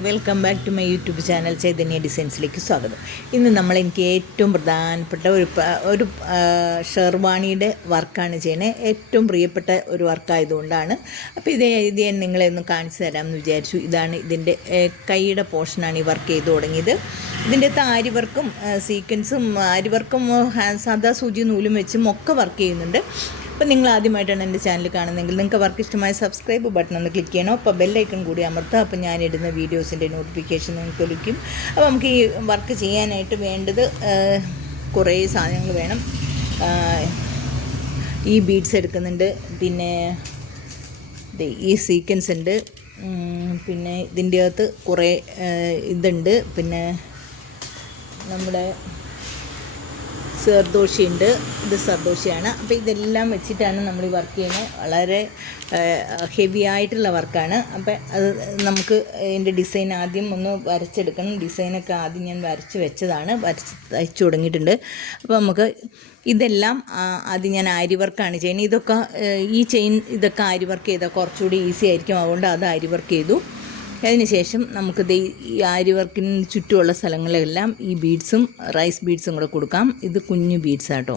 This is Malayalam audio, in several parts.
Welcome back to my YouTube channel Chaitanya ഡിസൈൻസിലേക്ക് സ്വാഗതം. ഇന്ന് എനിക്ക് ഏറ്റവും പ്രധാനപ്പെട്ട ഒരു ഷെർവാണിയുടെ വർക്കാണ് ചെയ്യുന്നത്. ഏറ്റവും പ്രിയപ്പെട്ട ഒരു വർക്കായതുകൊണ്ടാണ്. അപ്പോൾ ഇത് ഞാൻ നിങ്ങളെ ഒന്ന് കാണിച്ചു തരാമെന്ന് വിചാരിച്ചു. ഇതാണ് ഇതിൻ്റെ കൈയുടെ പോർഷനാണ് ഈ വർക്ക് ചെയ്ത് തുടങ്ങിയത്. ഇതിൻ്റെ ആരി വർക്കും സീക്വൻസും ആരി വർക്കും സാധാ സൂചി നൂലും വെച്ചും ഒക്കെ വർക്ക് ചെയ്യുന്നുണ്ട്. അപ്പോൾ നിങ്ങൾ ആദ്യമായിട്ടാണ് എൻ്റെ ചാനൽ കാണുന്നതെങ്കിൽ നിങ്ങൾക്ക് വർക്ക് ഇഷ്ടമായ സബ്സ്ക്രൈബ് ബട്ടൺ ഒന്ന് ക്ലിക്ക് ചെയ്യണം. അപ്പോൾ ബെല്ലൈക്കൺ കൂടി അമർത്തുക. അപ്പോൾ ഞാനിടുന്ന വീഡിയോസിൻ്റെ നോട്ടിഫിക്കേഷൻ നിങ്ങൾക്ക് ലഭിക്കും. അപ്പോൾ നമുക്ക് ഈ വർക്ക് ചെയ്യാനായിട്ട് വേണ്ടത് കുറേ സാധനങ്ങൾ വേണം. ഈ ബീഡ്സ് എടുക്കുന്നുണ്ട്, പിന്നെ ഈ സീക്വൻസ് ഉണ്ട്, പിന്നെ ഇതിൻ്റെ അകത്ത് കുറേ ഇതുണ്ട്, പിന്നെ നമ്മുടെ സർദോഷിയുണ്ട്. ഇത് സർദോഷിയാണ്. അപ്പോൾ ഇതെല്ലാം വെച്ചിട്ടാണ് നമ്മൾ ഈ വർക്ക് ചെയ്യുന്നത്. വളരെ ഹെവി ആയിട്ടുള്ള വർക്കാണ്. അപ്പോൾ അത് നമുക്ക് ഇതിൻ്റെ ഡിസൈൻ ആദ്യം ഒന്ന് വരച്ചെടുക്കണം. ഡിസൈനൊക്കെ ആദ്യം ഞാൻ വരച്ച് വെച്ചതാണ്, വരച്ച് തയ്ച്ചു തുടങ്ങിയിട്ടുണ്ട്. അപ്പോൾ നമുക്ക് ഇതെല്ലാം ആദ്യം ഞാൻ ആരി വർക്കാണ് ചെയ്യുന്നത്. ഇതൊക്കെ ഈ ചെയിൻ ഇതൊക്കെ ആരി വർക്ക് ചെയ്താൽ കുറച്ചുകൂടി ഈസി ആയിരിക്കും. അതുകൊണ്ട് അത് ആരി വർക്ക് ചെയ്തു. അതിനുശേഷം നമുക്ക് ഈ ആരി വർക്കിന് ചുറ്റുമുള്ള സ്ഥലങ്ങളിലെല്ലാം ഈ ബീഡ്സും റൈസ് ബീഡ്സും കൂടെ കൊടുക്കാം. ഇത് കുഞ്ഞു ബീഡ്സാട്ടോ.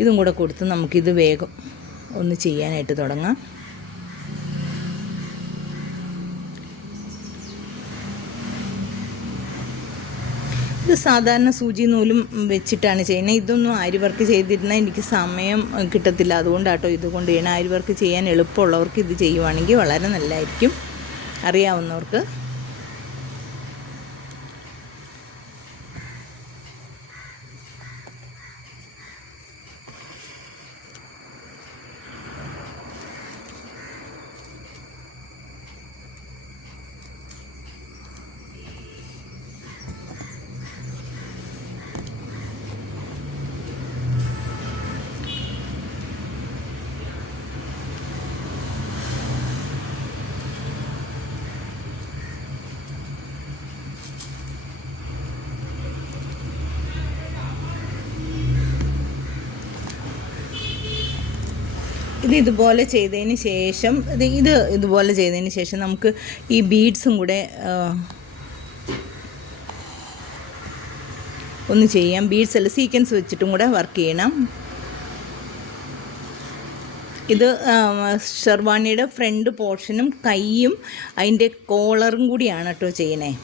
ഇതും കൂടെ കൊടുത്ത് നമുക്കിത് വേഗം ഒന്ന് ചെയ്യാനായിട്ട് തുടങ്ങാം. ഇത് സാധാരണ സൂചി നൂലും വെച്ചിട്ടാണ് ചെയ്യുന്നത്. ഇതൊന്നും ആരി വർക്ക് ചെയ്തിരുന്നാൽ എനിക്ക് സമയം കിട്ടത്തില്ല. അതുകൊണ്ടാട്ടോ ഇതുകൊണ്ട് ചെയ്യണം. ആരി വർക്ക് ചെയ്യാൻ എളുപ്പമുള്ളവർക്ക് ഇത് ചെയ്യുവാണെങ്കിൽ വളരെ നല്ലതായിരിക്കും, അറിയാവുന്നവർക്ക്. ഇതുപോലെ ചെയ്തതിന് ശേഷം ഇതുപോലെ ചെയ്തതിന് ശേഷം നമുക്ക് ഈ ബീഡ്സും കൂടെ ഒന്ന് ചെയ്യാം. ബീഡ്സ് അല്ല, സീക്വൻസ് വെച്ചിട്ടും കൂടെ വർക്ക് ചെയ്യണം. ഇത് ഷെർവാണിയുടെ ഫ്രണ്ട് പോർഷനും കൈയും അതിൻ്റെ കോളറും കൂടിയാണ് കേട്ടോ ചെയ്യണേ.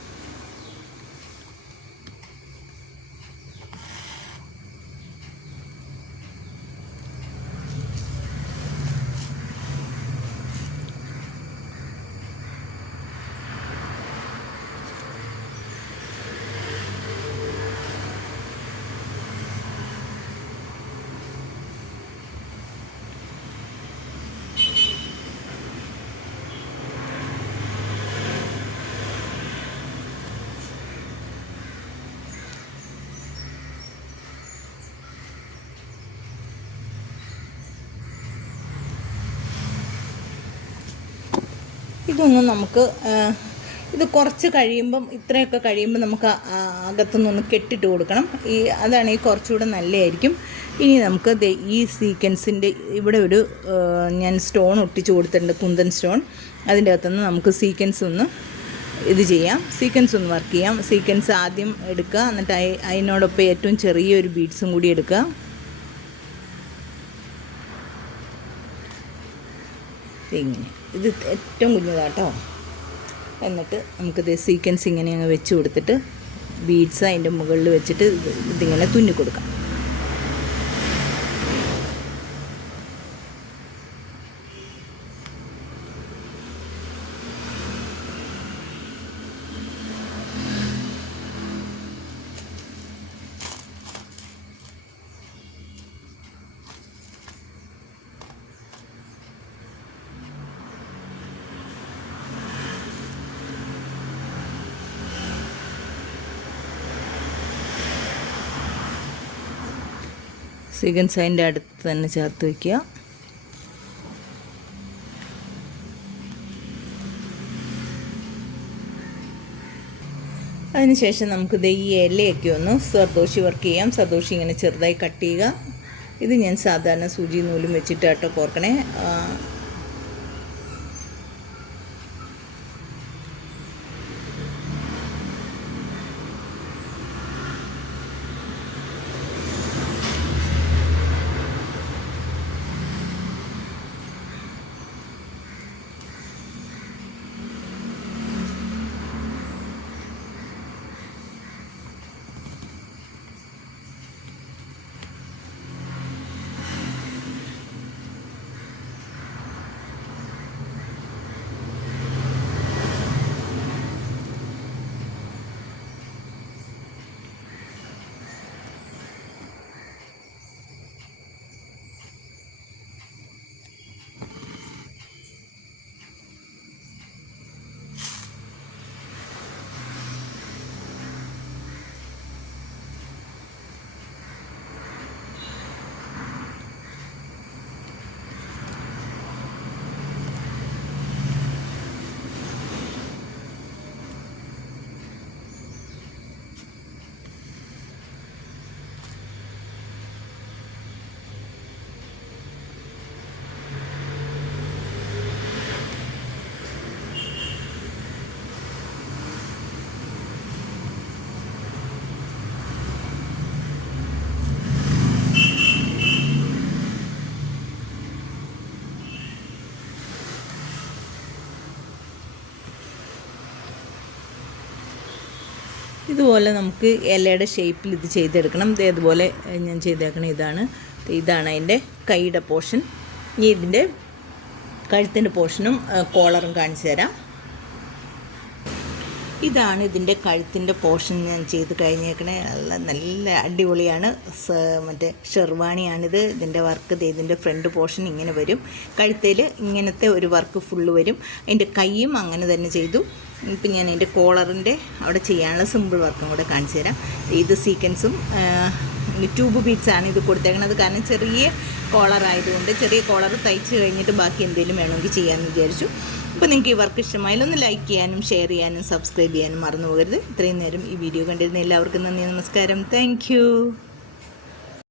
ഇതൊന്നും നമുക്ക് ഇത് കുറച്ച് കഴിയുമ്പം, ഇത്രയൊക്കെ കഴിയുമ്പോൾ നമുക്ക് അകത്തുനിന്നൊന്ന് കെട്ടിട്ട് കൊടുക്കണം. അതാണ് ഈ കുറച്ചുകൂടെ നല്ലതായിരിക്കും. ഇനി നമുക്ക് ഈ സീക്വൻസിൻ്റെ ഇവിടെ ഒരു ഞാൻ സ്റ്റോൺ ഒട്ടിച്ച് കൊടുത്തിട്ടുണ്ട്, കുന്തൻ സ്റ്റോൺ. അതിൻ്റെ അകത്തുനിന്ന് നമുക്ക് സീക്വൻസ് ഒന്ന് ചെയ്യാം, സീക്വൻസ് ഒന്ന് വർക്ക് ചെയ്യാം. സീക്വൻസ് ആദ്യം എടുക്കുക, എന്നിട്ട് അതിനോടൊപ്പം ഏറ്റവും ചെറിയൊരു ബീഡ്സും കൂടി എടുക്കുക. ഇങ്ങനെ ഇത് ഏറ്റവും കുഞ്ഞതാട്ടോ. എന്നിട്ട് നമുക്കിത് സീക്വൻസ് ഇങ്ങനെ അങ്ങ് വെച്ച് കൊടുത്തിട്ട് ബീഡ്സ് അതിൻ്റെ മുകളിൽ വെച്ചിട്ട് ഇതിങ്ങനെ തുന്നി കൊടുക്കാം. സീക്വൻസ് അതിൻ്റെ അടുത്ത് തന്നെ ചേർത്ത് വയ്ക്കുക. അതിനുശേഷം നമുക്ക് ഈ ഇലയൊക്കെ ഒന്ന് സർദോഷി വർക്ക് ചെയ്യാം. സർദോഷി ഇങ്ങനെ ചെറുതായി കട്ട് ചെയ്യുക. ഇത് ഞാൻ സാധാരണ സൂചി നൂലും വെച്ചിട്ടാട്ടോ കോർക്കണേ. ഇതുപോലെ നമുക്ക് ഇലയുടെ ഷേപ്പിൽ ഇത് ചെയ്തെടുക്കണം. ഇതേതുപോലെ ഞാൻ ചെയ്തേക്കണം. ഇതാണ് അതിൻ്റെ കൈയുടെ പോർഷൻ. ഇനി ഇതിൻ്റെ കഴുത്തിൻ്റെ പോർഷനും കോളറും കാണിച്ചു തരാം. ഇതാണ് ഇതിൻ്റെ കഴുത്തിൻ്റെ പോർഷൻ ഞാൻ ചെയ്ത് കഴിഞ്ഞേക്കണേ. നല്ല അടിപൊളിയാണ്. മറ്റേ ഷെർവാണിയാണിത്. ഇതിൻ്റെ വർക്ക് ഇതിൻ്റെ ഫ്രണ്ട് പോർഷൻ ഇങ്ങനെ വരും. കഴുത്തിൽ ഇങ്ങനത്തെ ഒരു വർക്ക് ഫുള്ള് വരും. അതിൻ്റെ കൈയും അങ്ങനെ തന്നെ ചെയ്തു. ഇപ്പം ഞാൻ അതിൻ്റെ കോളറിൻ്റെ അവിടെ ചെയ്യാനുള്ള സിമ്പിൾ വർക്കും കൂടെ കാണിച്ചു തരാം. ഇത് സീക്വൻസും ട്യൂബ് ബീഡ്സാണ് ഇത് കൊടുത്തേക്കണത്. കാരണം ചെറിയ കോളർ ആയതുകൊണ്ട് ചെറിയ കോളർ തയ്ച്ച് കഴിഞ്ഞിട്ട് ബാക്കി എന്തെങ്കിലും വേണമെങ്കിൽ ചെയ്യാമെന്ന് വിചാരിച്ചു. അപ്പോൾ നിങ്ങൾക്ക് ഈ വർക്ക് ഇഷ്ടമായാലും ഒന്ന് ലൈക്ക് ചെയ്യാനും ഷെയർ ചെയ്യാനും സബ്സ്ക്രൈബ് ചെയ്യാനും മറന്നു പോകരുത്. ഇത്രയും നേരം ഈ വീഡിയോ കണ്ടിരുന്ന എല്ലാവർക്കും നന്ദി, നമസ്കാരം, താങ്ക്